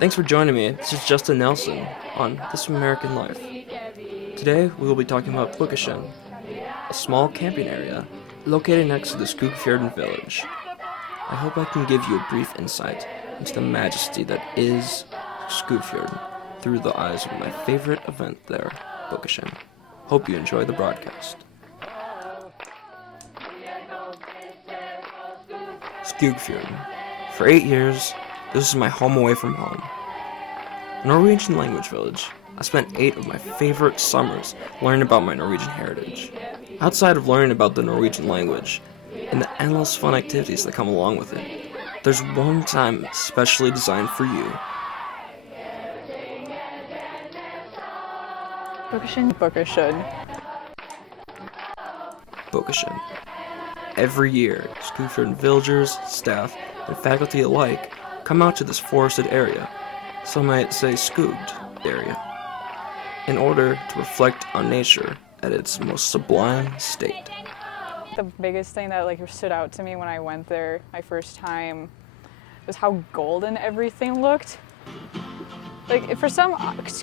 Thanks for joining me. This is Justin Nelson on This American Life. Today we will be talking about Bukkesjøen, a small camping area located next to the Skog village. I hope I can give you a brief insight into the majesty that is Skog through the eyes of my favorite event there, Bukkesjøen. Hope you enjoy the broadcast. Skog. For 8 years, this is my home away from home. A Norwegian language village. I spent 8 of my favorite summers learning about my Norwegian heritage. Outside of learning about the Norwegian language and the endless fun activities that come along with it, there's one time specially designed for you. Bukkesjøen. Every year, Skog villagers, staff, and faculty alike come out to this forested area, some might say skogged area, in order to reflect on nature at its most sublime state. The biggest thing that stood out to me when I went there my first time was how golden everything looked. For some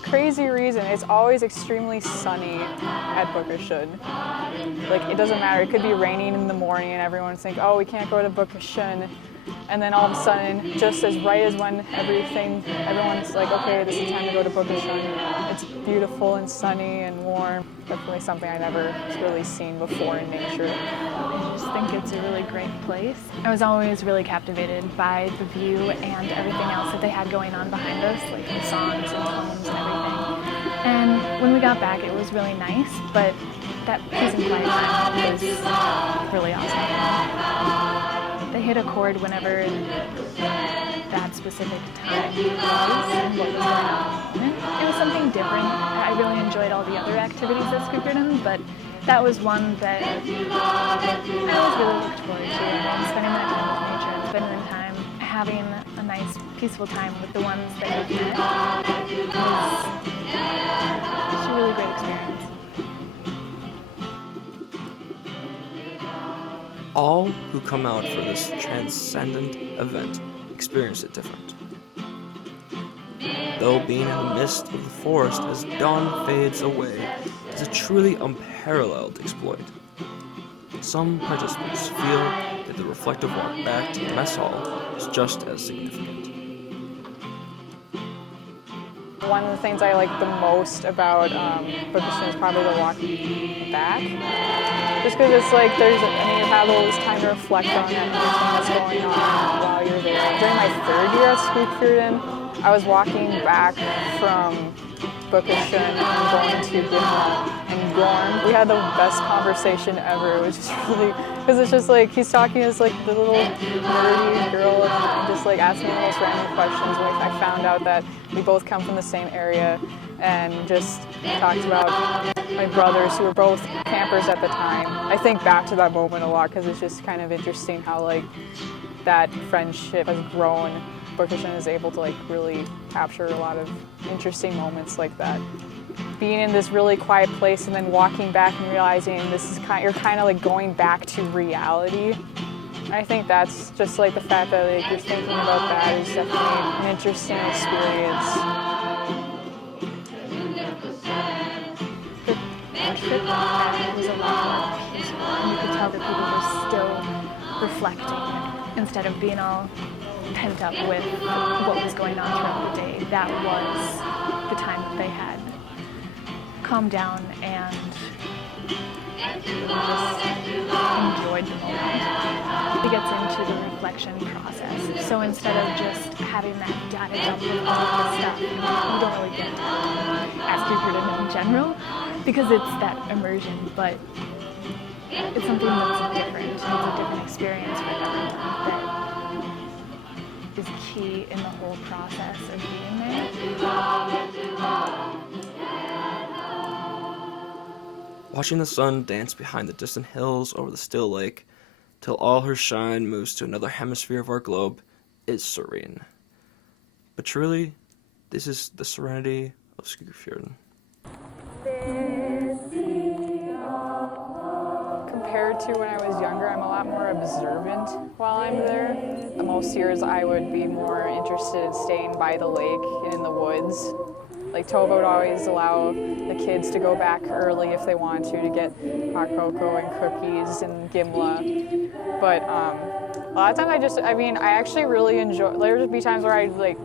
crazy reason, it's always extremely sunny at Bukkesjøen. It doesn't matter, it could be raining in the morning and everyone's thinking, oh, we can't go to Bukkesjøen. And then all of a sudden, just as right as when everyone's like, okay, this is time to go to Bukkesjøen. It's beautiful and sunny and warm. Definitely something I never really seen before in nature. I just think it's a really great place. I was always really captivated by the view and everything else that they had going on behind us, like the songs and poems and everything. And when we got back, it was really nice, but that peace and quiet time was really awesome. They hit a chord whenever that specific time was and what was going on. And it was something different. I really enjoyed all the other activities at Skog, but that was one that I always really looked forward to. And spending that time with nature and spending the time having a nice, peaceful time with the ones that you've met was a really great experience. All who come out for this transcendent event experience it different. Though being in the midst of the forest as dawn fades away is a truly unparalleled exploit. Some participants feel that the reflective walk back to the mess hall is just as significant. One of the things I like the most about Bukkesjøen is probably the walk back. Just because it's you have all this time to reflect on everything that's going on while you're there. During my 3rd year at Skog, I was walking back from Bukkesjøen and going to Bukkesjøen and Gorm. We had the best conversation ever. It was just really, because it's just he's talking as the little nerdy girl and just asking me the most random questions. I found out that we both come from the same area and just talked about my brothers who were both campers at the time. I think back to that moment a lot because it's just kind of interesting how that friendship has grown. Bukkesjøen is able to really capture a lot of interesting moments like that. Being in this really quiet place and then walking back and realizing you're kind of going back to reality. I think that's just the fact that you're thinking about that is definitely an interesting experience. The trip back was a lot more peaceful, and you could tell that people were still reflecting instead of being all pent up with what was going on throughout the day. That was the time that they had calmed down and just enjoyed the moment. It gets into the reflection process. So instead of just having that data dump of all of the stuff, you don't really get to ask your in general because it's that immersion, but it's something that's different. It's a different experience for everyone that is key in the whole process of being there. Watching the sun dance behind the distant hills over the still lake till all her shine moves to another hemisphere of our globe is serene. But truly, this is the serenity of Skog. Compared compared to when I was younger, I'm a lot more observant while I'm there. Most years I would be more interested in staying by the lake and in the woods. Like Tova would always allow the kids to go back early if they want to get hot cocoa and cookies and gimla. But a lot of times I actually really enjoy, there'd just be times where I'd like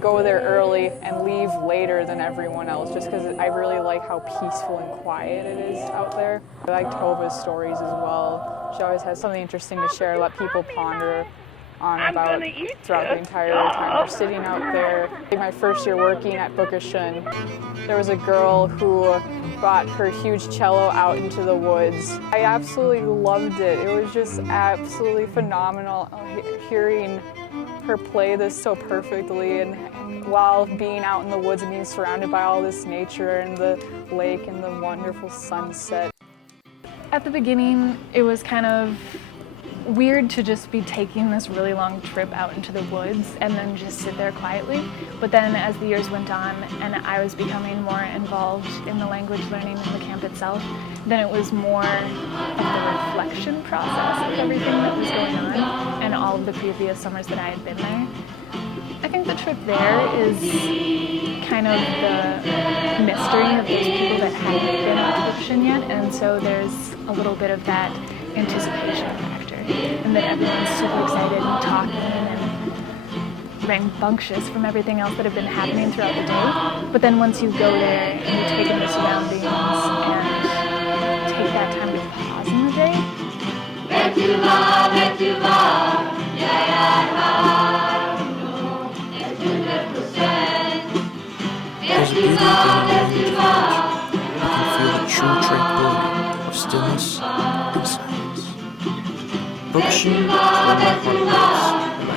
go there early and leave later than everyone else just because I really like how peaceful and quiet it is out there. I like Tova's stories as well. She always has something interesting to share, let people ponder on about throughout the entire time they're sitting out there. My first year working at Bukkesjøen, there was a girl who brought her huge cello out into the woods. I absolutely loved it. It was just absolutely phenomenal hearing her play this so perfectly, and while being out in the woods and being surrounded by all this nature and the lake and the wonderful sunset. At the beginning, it was kind of weird to just be taking this really long trip out into the woods and then just sit there quietly. But then as the years went on and I was becoming more involved in the language learning in the camp itself, then it was more of the reflection process of everything that was going on and all of the previous summers that I had been there. I think the trip there is kind of the mystery of those people that hadn't been to Bukkesjøen yet, and so there's a little bit of that anticipation factor, and that everyone's super excited and talking and rambunctious from everything else that had been happening throughout the day. But then once you go there and you take in the surroundings and take that time to pause in the day. There's a beauty within the village. You can feel the true tranquility of stillness and silence. Bukkesjøen is where my heart lives, and my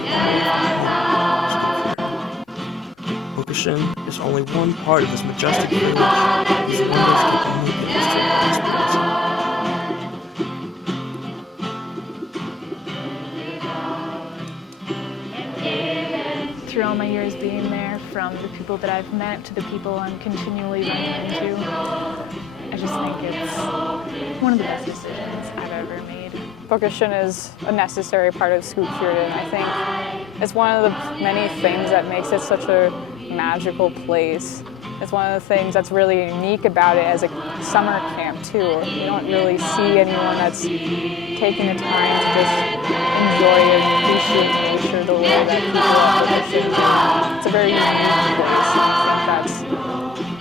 home. Bukkesjøen is only one part of this majestic village. These wonders can only be experienced. Through all my years being there, from the people that I've met to the people I'm continually running into, I just think it's one of the best decisions I've ever made. Bukkesjøen is a necessary part of Skogfjorden. I think it's one of the many things that makes it such a magical place. It's one of the things that's really unique about it as a summer camp too. You don't really see anyone that's taking the time to just enjoy and appreciate nature the way that people at Bukkesjøen do. It's a very unique place,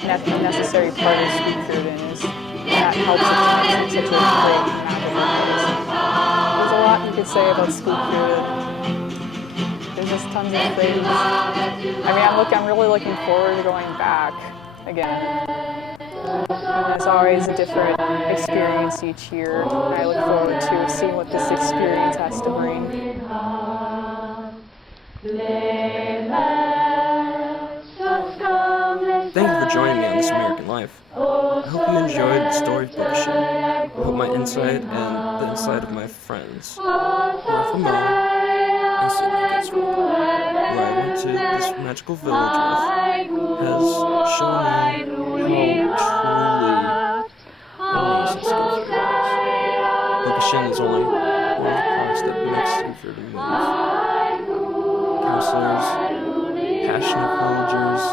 and I think that's a necessary part of Skogfjorden, is that helps it make it such a great magical place. There's a lot you could say about Skogfjorden. There's just tons of things. I'm really looking forward to going back again. And it's always a different experience each year. I look forward to seeing what this experience has to bring. Thank you for joining me on This American Life. I hope you enjoyed the story of Bukkesjøen. I hope my insight and the insight of my friends who are from Mo and Sydney Israel, who I went to this magical village with, has shown me how truly amazing Skogfjorden is. Bukkesjøen is only one of the parts that makes Skogfjorden move. Counselors, passionate villagers,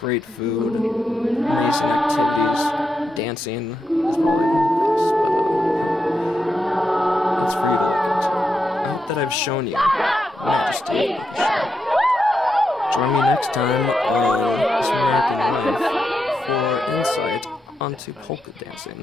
great food, amazing activities, dancing is probably one of the best, but it's for you to look into. I hope that I've shown you the majesty of Bukkesjøen. Join me next time on This American Life for insight onto polka dancing.